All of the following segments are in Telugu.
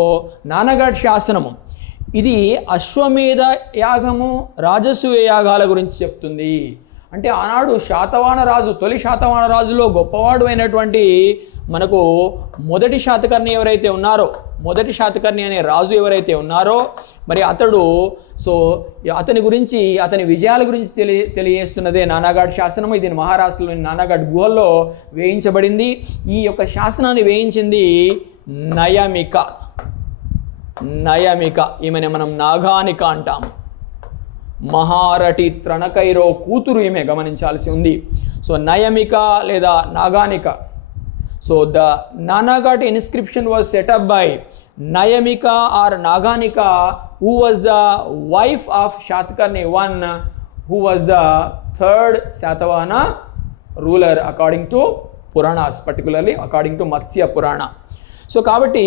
నాన్నగాడ్ శాసనము ఇది అశ్వమేధ యాగము రాజసూయ యాగాల గురించి చెప్తుంది. అంటే ఆనాడు శాతవాహన రాజు, తొలి శాతవాహన రాజులో గొప్పవాడు అయినటువంటి మనకు మొదటి శాతకర్ణి ఎవరైతే ఉన్నారో, మొదటి శాతకర్ణి అనే రాజు ఎవరైతే ఉన్నారో మరి అతడు అతని గురించి, అతని విజయాల గురించి తెలియజేస్తున్నదే నానాఘాట్ శాసనము. ఇది మహారాష్ట్రలోని నానాఘాట్ గుహల్లో వేయించబడింది. ఈ యొక్క శాసనాన్ని వేయించింది నయమిక. ఈమెనే మనం నాగానిక అంటాము. మహారటి త్రణకైరో కూతురు ఈమె, గమనించాల్సి ఉంది. నయమిక లేదా Naganika. The Naneghat inscription was setup by Nayamika or Naganika, who was the wife of Shatkarni I, who was the third Satavahana ruler according to Puranas, particularly according to Matsya Purana. Kabatti,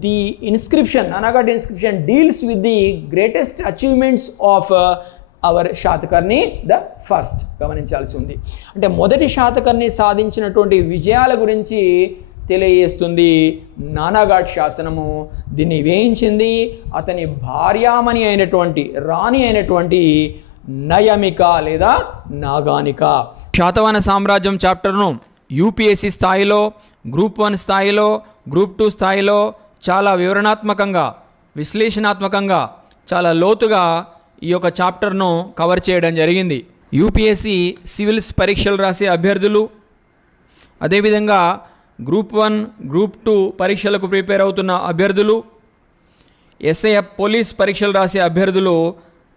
the inscription, Nanaghat inscription deals with the greatest achievements of our Shatkarni the first. గమనించాల్సి ఉంది. అంటే మొదటి శాతకర్ణి సాధించినటువంటి విజయాల గురించి తెలియజేస్తుంది నానాఘాట్ శాసనము. దీన్ని వేయించింది అతని భార్యామణి అయినటువంటి, రాణి అయినటువంటి నయమిక లేదా నాగానిక. శాతవాహన సామ్రాజ్యం చాప్టర్ను యూపీఎస్సీ స్థాయిలో, గ్రూప్ 1 స్థాయిలో, గ్రూప్ 2 స్థాయిలో చాలా వివరణాత్మకంగా, విశ్లేషణాత్మకంగా, చాలా లోతుగా ఈ యొక్క చాప్టర్ను కవర్ చేయడం జరిగింది. యూపీఎస్సీ సివిల్స్ పరీక్షలు రాసే అభ్యర్థులు, అదేవిధంగా గ్రూప్ 1, గ్రూప్ 2 పరీక్షలకు ప్రిపేర్ అవుతున్న అభ్యర్థులు, ఎస్ఐఎఫ్ పోలీస్ పరీక్షలు రాసే అభ్యర్థులు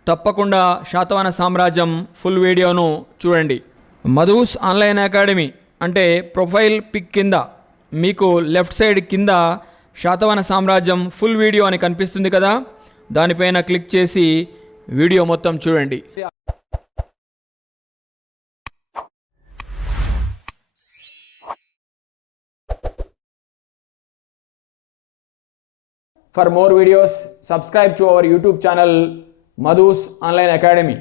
తప్పకుండా శాతవాహన సామ్రాజ్యం ఫుల్ వీడియోను చూడండి. మధూస్ ఆన్లైన్ అకాడమీ అంటే ప్రొఫైల్ పిక్ కింద మీకు లెఫ్ట్ సైడ్ కింద శాతవాహన సామ్రాజ్యం ఫుల్ వీడియో అని కనిపిస్తుంది కదా, దానిపైన క్లిక్ చేసి వీడియో మొత్తం చూడండి. For more videos, subscribe to our YouTube channel Madhu's Online Academy.